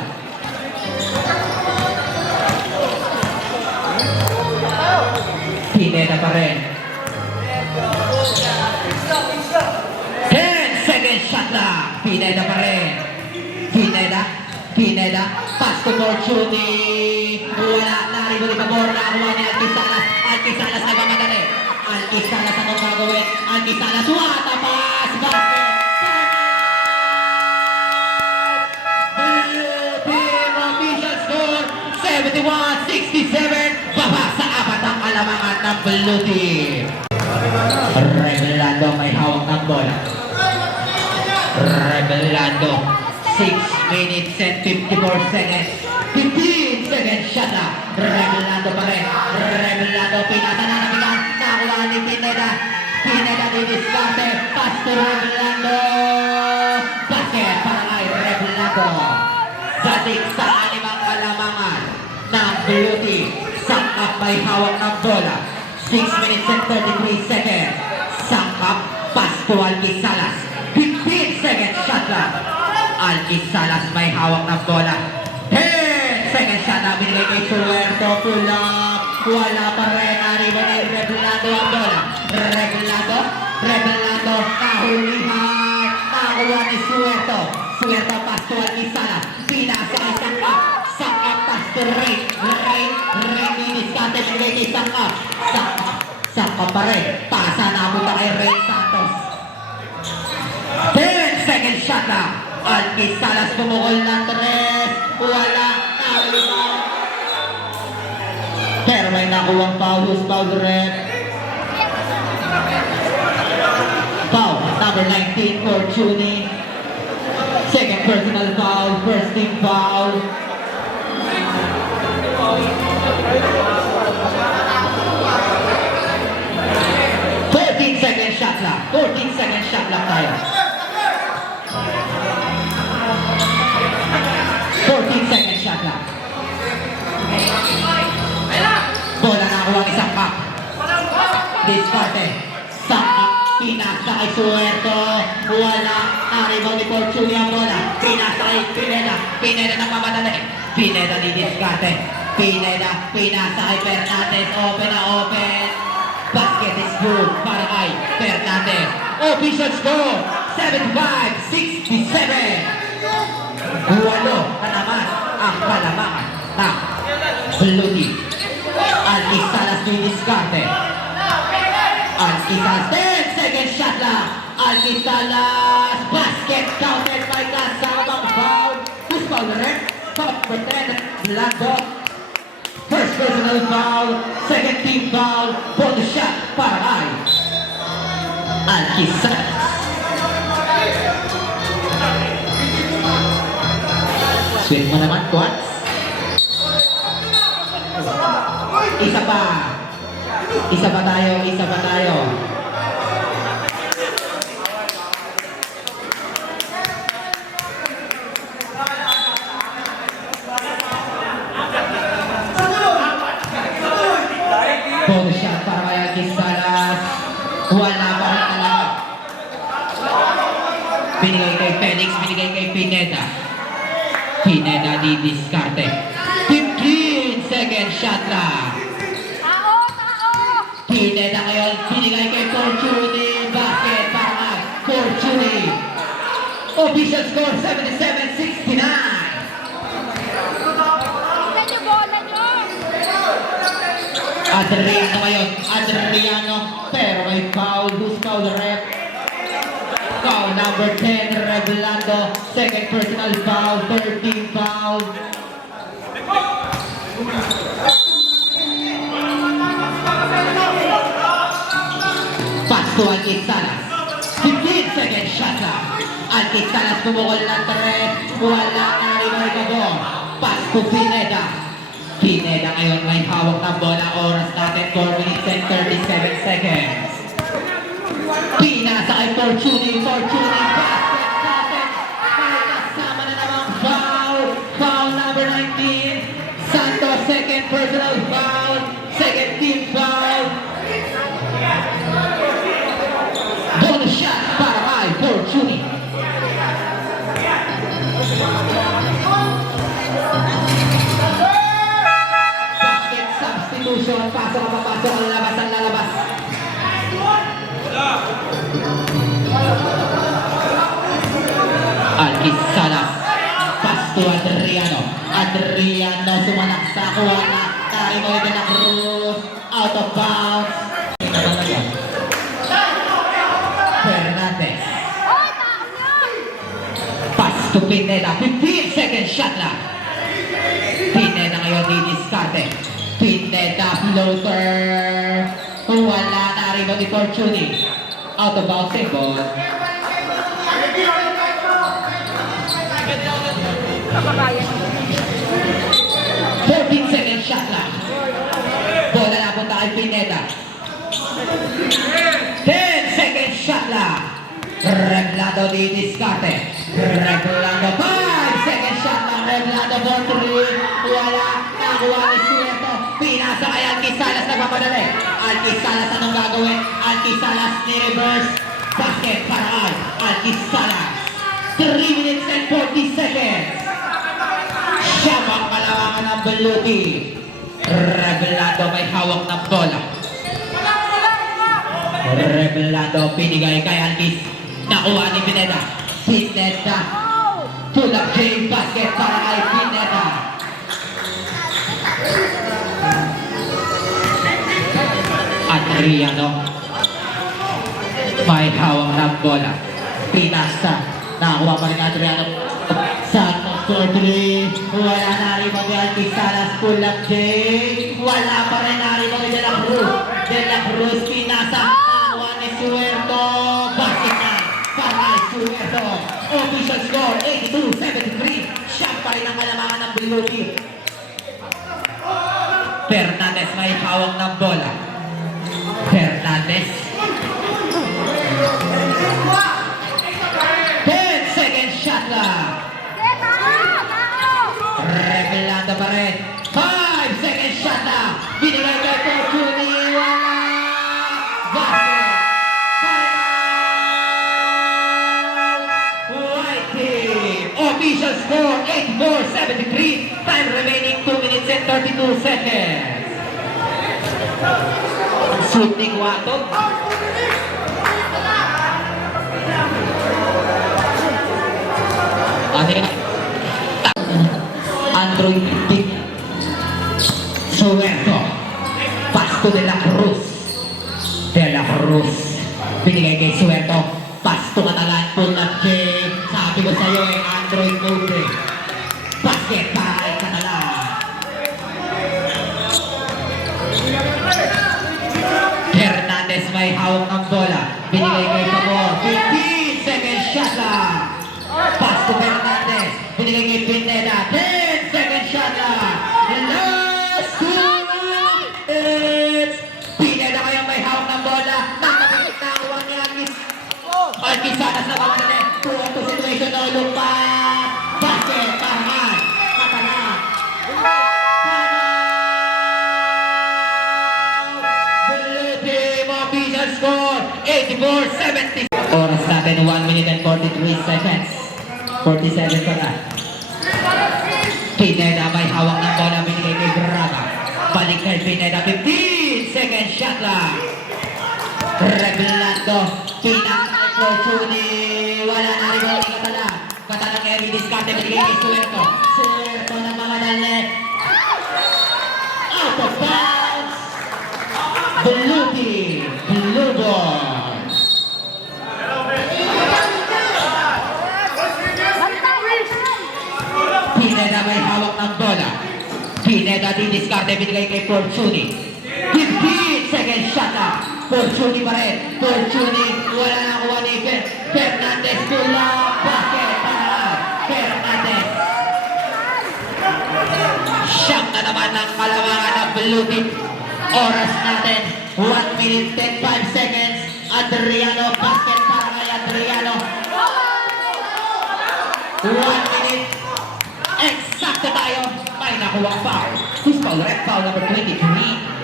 Pineda pa rin. 10 seconds shot lang. Pineda pa rin. Pineda, pass to Fortuny. Wala, naribo ni Pabor. Nakakuha ni Alquis Salas. Alquis Salas nagmamadali. Alquis Salas anong gagawin? Alquis Salas, wata pass. Basket. Blue team official score, 71-67. Baba sa apat ang kalamangan ng blue team. Revelando may hawak ng bola. Revelando, 6 minutes and 54 seconds. 15 seconds shot na. Revelando pa rin. Revelando, pinasa na nabigan. Nakuha ni Pineda. Pineda di diskarte. Pass to Revelando. Basket para kay Revelando. Dating sa animang kalamangan ng blue team. Sangkap may hawak ng bola. 6 minutes and 33 seconds. Sangkap, pass to Alquis Salas. 15 seconds shot lang. Alquis Salas may hawak ng bola. 10 seconds shot na binigay kay Suerto. Pull up. Wala pa rin. Arriba ni Revelando ang bola. Revelando, kahulihan. Nakakuha ni Suerto. Suerto pass to Alquis Salas. Pinasa kay Sangkap. Sangkap pass to Ray. Ray diskarte binigay kay Sangkap. Sangkap pa rin. Pasa na punta kay Ray Santos. 10 seconds shot na. Alquis Salas pumukol ng tres. Wala. Nakakuha. Pero may nakuwang foul. Who's foul the ref? Foul. Number 19 Fortuny. Second personal foul. First team foul. 14 second shot lang. 14 second shot lang tayo. 14 second shot lang. Bola nakuha ni Sangkap. Diskarte. Sangkap. Pinasa kay Suerto. Wala. Naribaw ni Fortuny ang bola. Pinasa kay Pineda. Pineda nagmamadali. Pineda ni diskarte. Pineda. Pinasa kay Fernandez. Open na open. Basket is good para kay Fernandez. Official score, 75-67. Walo ka naman ang kalamangan ng blue team. Alquis Salas ni diskarte. Alquis Salas, 10 second shot lang. Alquis Salas, basket counted by kasamang foul. Who's foul na rin? Top 10, Lando. First personal foul, second team foul, bonus shot para kay Alquis Salas. Sweet mo naman, Quats. Isa pa. Isa pa tayo. Bonus shot para kay Alquis Salas. Wala pa rin talaga. Binigay kay Felix, binigay kay Pineda. Pineda di diskarte. 15 second shot lang. Pineda ngayon, binigay kay Fortuny. Basket para kay Fortuny. Official score, 77-69. Adriano ngayon, pero may foul. Who's foul the ref? Foul na number 10, Revelando. Second personal foul, 13 foul. Pass to Alkit Salas. 15 second shot clock. Alkit Salas pumukol ng 3. Wala na rin ay kago. Pass to Pineda. Pineda ngayon may hawak ng bola. Oras natin 4 minutes and 37 seconds. Pinasa kay Fortuny. Fortuny basket. May kasama na namang foul. Foul number 19. Santos second personal foul. Second team foul. Bonus shot para kay Fortuny. Basket substitution. Pasok ang papasok. Ang labas ang lalabas. Alkit Salas. Pass to Adriano. Adriano sumalaksak. Wala. Karimoy de la Cruz. Out of bounds. Fernandez. Pass to Pineda. 15 second shot lang. Pineda ngayon di-discarte. Pineda floater. Wala na rin ni Fortuny. Out of bounds yung ball. 14 second shot lang. Bola na punta kay Pineda. 10 second shot lang. Reglado di-discarte. Reglado 5 second shot lang. Reglado for 3. Wala. Nakuha ni Sueto. Pinasa kay Alkit Salas. Nagpapadali. Alkit Salas anong gagawin? Alkit Salas ni-reverse. Basket para kay Alkit Salas. 3 minutes and 40 seconds. Siya ang kalawangan ng Beluti. Revelado may hawak ng bola. Revelado pinigay kay Alkis. Nakuha ni Pineda. Pineda. Pull up J basket para kay Pineda. Adriano. May hawak ng bola. Pinasa. Nakuha pa rin Adriano. Santos for 3. Wala na rin mag-Alkit Salas. Pull up J. Wala pa rin na rin mag-De La Cruz. De La Cruz pinasa. Nakuha ni Suerto. Basket na. Para Suerto. Official score 82-73. Siya pa rin ang kalamangan ng Beluti. Fernandez may hawak ng bola. Fernandez. 10 second shot lang. Revelando pa rin. 5 second shot lang. Binigay kay Fortuny. Wala. Basket. White team. Official score 84-73. Time remaining 2 minutes and 32 seconds. Shoot ni Guato. Android Dick Suerto. Pass to De La Cruz. De La Cruz. Binigay kay Suerto. Pass to Catalan. Pull up J. Sabi ko sa'yo Android mode. Basket para kay Catalan. Hernandez may hawak ng bola. Binigay kay Pabor. 15 second shot lang. Pass to Hernandez. Binigay kay Pineda. 10 second shot lang. Last 2 minutes. Pineda kaya may hawak ng bola. Nakapilit na ang ni Alkis. Alkis Salas na kamadali. 2-2 situation. No look back. Basket. Parman. Catalan. Official score 84-70. Oras natin 1 minute and 43 seconds. 47 pa na. Pineda may hawak ng bola. Binigay kay Braga. Balik kay Pineda. 15 second shot lang. Revelando. Pinaka kay Fortuny. Wala na rin ang Catalan. Catalan kaya biniskarte. Binigay kay Suerto. Suerto na mga dali. Out of bounds. Beluti. Blue ball. Pineda didiskarte, binigay kay Fortuny. 15 second shot na. Fortuny pa rin. Fortuny, wala na kuha ni Fernandez. Pula, basket, para Fernandez. Siyam na naman ng kalamangan ng blue team. Oras natin, 1 minute 10 seconds. Adriano, basket para kay Adriano. 1 minute. Eksakto tayo. May nakuha foul. Who's foul? Red foul number 23.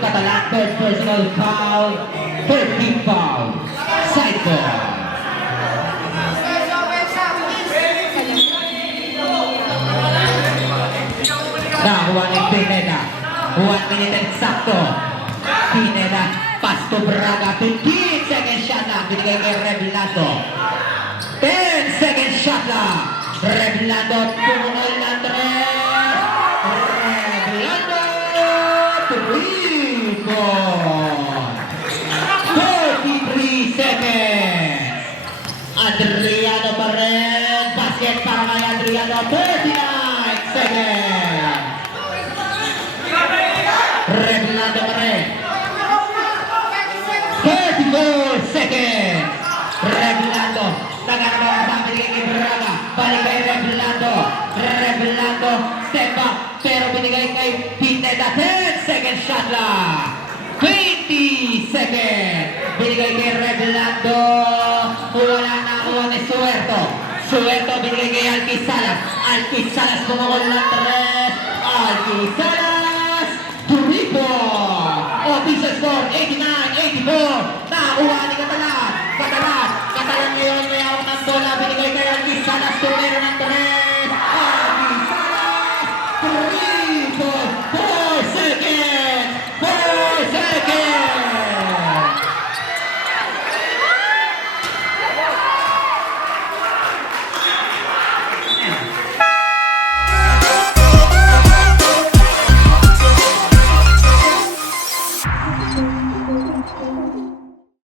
Catalan, third personal foul. 13 foul. Side ball. Nakuha ni Pineda. 1 minute eksakto. Pineda, pass to Braga. 15 second shot lang. Binigay kay Reblando. 10 second shot lang. Reblando, Punol Andres. Reblando, 3 ball. 33 seconds. Adriano pa rin. Basket para kay Adriano. 39 seconds. Reblando pa rin. 34 seconds. Reblando. Nagagawa sa binigay kay Braga. Balik kay Reblando. Reblando. Step back. Pero binigay kay Pineda. 10 second shot lang. 20 seconds. Binigay kay Reblando. Wala na kuha ni Suerto. Suerto binigay kay Alquizalas. Alquizalas bumukol ng 3. Alquizalas. Triple. Official score 89-84.